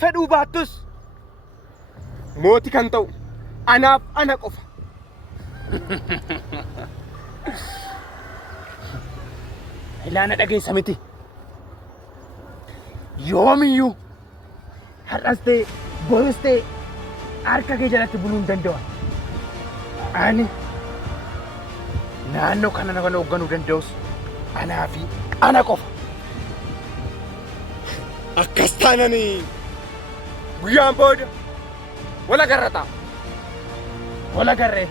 fedhuu baattus mootii kan ta'u anaaf ana qofa. Ilaana dhageessa miti. Yoomiyyuu har'as ta'e borus ta'e harka kee jalatti buluu hin danda'an. Ani naannoo kana nama hoogganuu danda'us anaa fi ana qofa. Akkas taanani guyyaan booda wal agarra ta'a. Wal agarree.